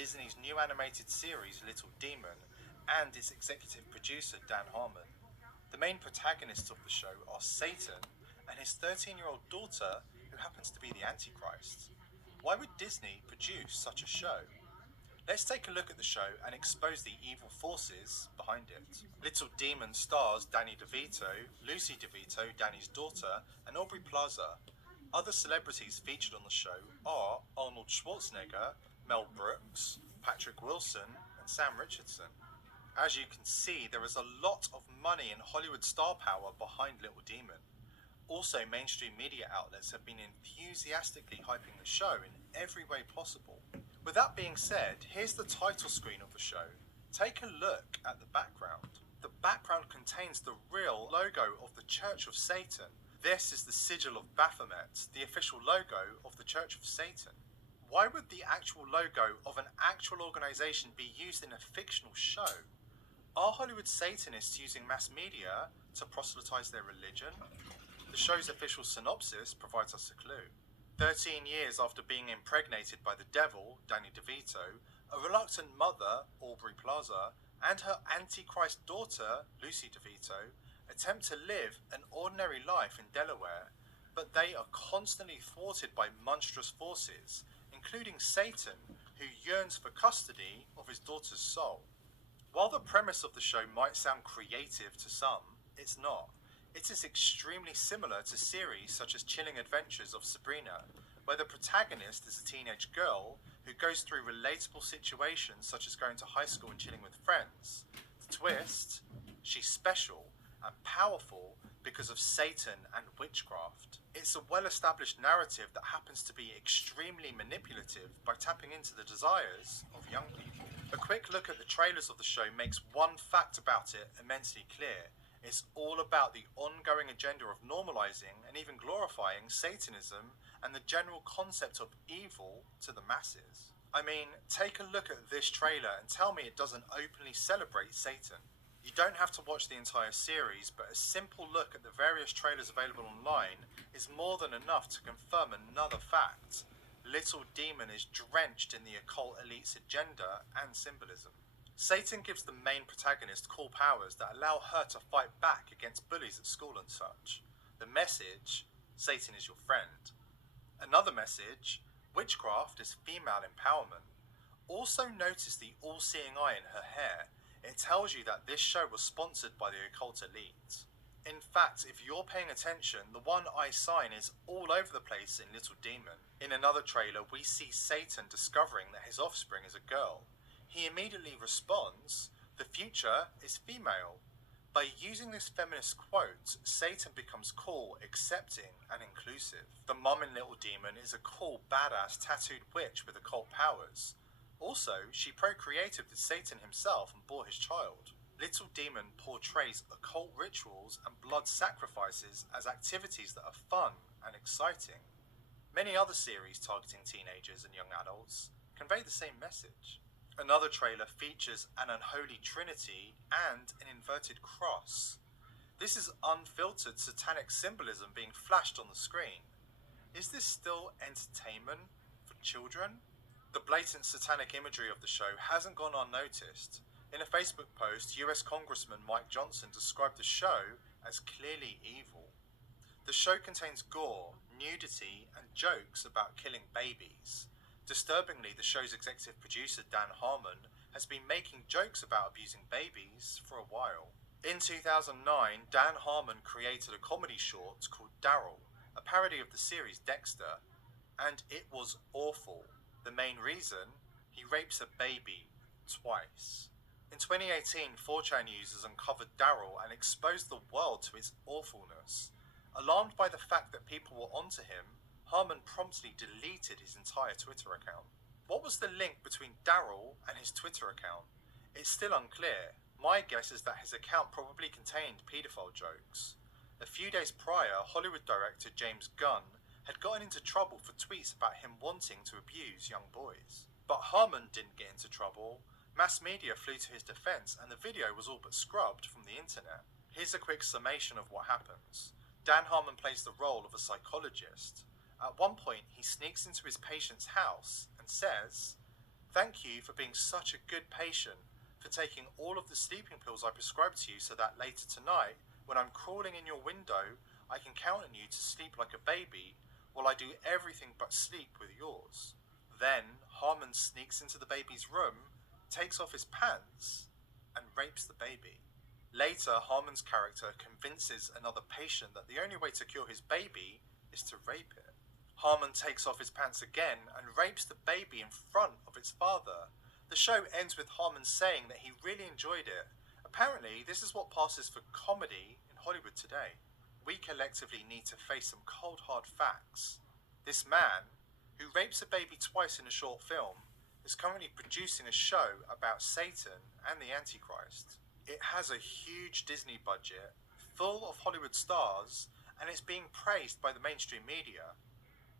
Disney's new animated series Little Demon and its executive producer Dan Harmon. The main protagonists of the show are Satan and his 13-year-old daughter, who happens to be the Antichrist. Why would Disney produce such a show? Let's take a look at the show and expose the evil forces behind it. Little Demon stars Danny DeVito, Lucy DeVito, Danny's daughter, and Aubrey Plaza. Other celebrities featured on the show are Arnold Schwarzenegger, Mel Brooks, Patrick Wilson, and Sam Richardson. As you can see, there is a lot of money and Hollywood star power behind Little Demon. Also, mainstream media outlets have been enthusiastically hyping the show in every way possible. With that being said, here's the title screen of the show. Take a look at the background. The background contains the real logo of the Church of Satan. This is the sigil of Baphomet, the official logo of the Church of Satan. Why would the actual logo of an actual organization be used in a fictional show? Are Hollywood Satanists using mass media to proselytize their religion? The show's official synopsis provides us a clue. 13 years after being impregnated by the devil, Danny DeVito, a reluctant mother, Aubrey Plaza, and her Antichrist daughter, Lucy DeVito, attempt to live an ordinary life in Delaware, but they are constantly thwarted by monstrous forces, including Satan, who yearns for custody of his daughter's soul. While the premise of the show might sound creative to some, it's not. It is extremely similar to series such as Chilling Adventures of Sabrina, where the protagonist is a teenage girl who goes through relatable situations such as going to high school and chilling with friends. The twist? She's special and powerful because of Satan and witchcraft. It's a well-established narrative that happens to be extremely manipulative by tapping into the desires of young people. A quick look at the trailers of the show makes one fact about it immensely clear. It's all about the ongoing agenda of normalizing and even glorifying Satanism and the general concept of evil to the masses. I mean, take a look at this trailer and tell me it doesn't openly celebrate Satan. You don't have to watch the entire series, but a simple look at the various trailers available online is more than enough to confirm another fact. Little Demon is drenched in the occult elite's agenda and symbolism. Satan gives the main protagonist cool powers that allow her to fight back against bullies at school and such. The message, Satan is your friend. Another message, witchcraft is female empowerment. Also notice the all-seeing eye in her hair. It tells you that this show was sponsored by the occult elite. In fact, if you're paying attention, the one eye sign is all over the place in Little Demon. In another trailer, we see Satan discovering that his offspring is a girl. He immediately responds, "The future is female." By using this feminist quote, Satan becomes cool, accepting, and inclusive. The mum in Little Demon is a cool, badass, tattooed witch with occult powers. Also, she procreated with Satan himself and bore his child. Little Demon portrays occult rituals and blood sacrifices as activities that are fun and exciting. Many other series targeting teenagers and young adults convey the same message. Another trailer features an unholy trinity and an inverted cross. This is unfiltered satanic symbolism being flashed on the screen. Is this still entertainment for children? The blatant satanic imagery of the show hasn't gone unnoticed. In a Facebook post, US Congressman Mike Johnson described the show as clearly evil. The show contains gore, nudity, and jokes about killing babies. Disturbingly, the show's executive producer Dan Harmon has been making jokes about abusing babies for a while. In 2009, Dan Harmon created a comedy short called Daryl, a parody of the series Dexter, and it was awful. The main reason? He rapes a baby twice. In 2018, 4chan users uncovered Daryl and exposed the world to its awfulness. Alarmed by the fact that people were onto him, Harmon promptly deleted his entire Twitter account. What was the link between Daryl and his Twitter account? It's still unclear. My guess is that his account probably contained paedophile jokes. A few days prior, Hollywood director James Gunn had gotten into trouble for tweets about him wanting to abuse young boys. But Harmon didn't get into trouble. Mass media flew to his defense and the video was all but scrubbed from the internet. Here's a quick summation of what happens. Dan Harmon plays the role of a psychologist. At one point, he sneaks into his patient's house and says, Thank you for being such a good patient, for taking all of the sleeping pills I prescribed to you so that later tonight, when I'm crawling in your window, I can count on you to sleep like a baby while I do everything but sleep with yours. Then Harmon sneaks into the baby's room, takes off his pants, and rapes the baby. Later, Harmon's character convinces another patient that the only way to cure his baby is to rape it. Harmon takes off his pants again and rapes the baby in front of its father. The show ends with Harmon saying that he really enjoyed it. Apparently, this is what passes for comedy in Hollywood today. We collectively need to face some cold hard facts. This man, who rapes a baby twice in a short film, is currently producing a show about Satan and the Antichrist. It has a huge Disney budget, full of Hollywood stars, and it's being praised by the mainstream media.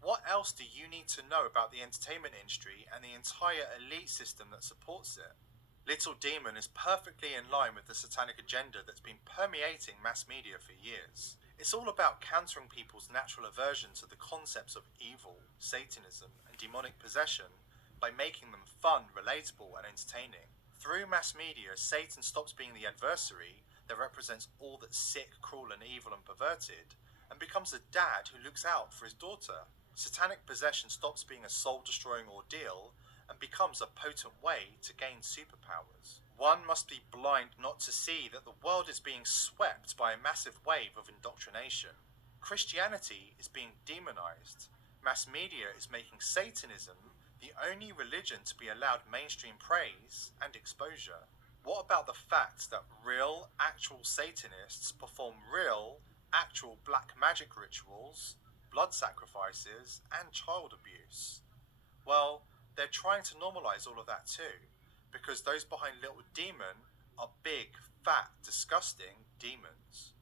What else do you need to know about the entertainment industry and the entire elite system that supports it? Little Demon is perfectly in line with the satanic agenda that's been permeating mass media for years. It's all about countering people's natural aversion to the concepts of evil, Satanism, and demonic possession by making them fun, relatable, and entertaining. Through mass media, Satan stops being the adversary that represents all that's sick, cruel, and evil and perverted, and becomes a dad who looks out for his daughter. Satanic possession stops being a soul-destroying ordeal and becomes a potent way to gain superpowers. One must be blind not to see that the world is being swept by a massive wave of indoctrination. Christianity is being demonized. Mass media is making Satanism the only religion to be allowed mainstream praise and exposure. What about the fact that real, actual Satanists perform real, actual black magic rituals, blood sacrifices, and child abuse? Well, they're trying to normalize all of that too, because those behind Little Demon are big, fat, disgusting demons.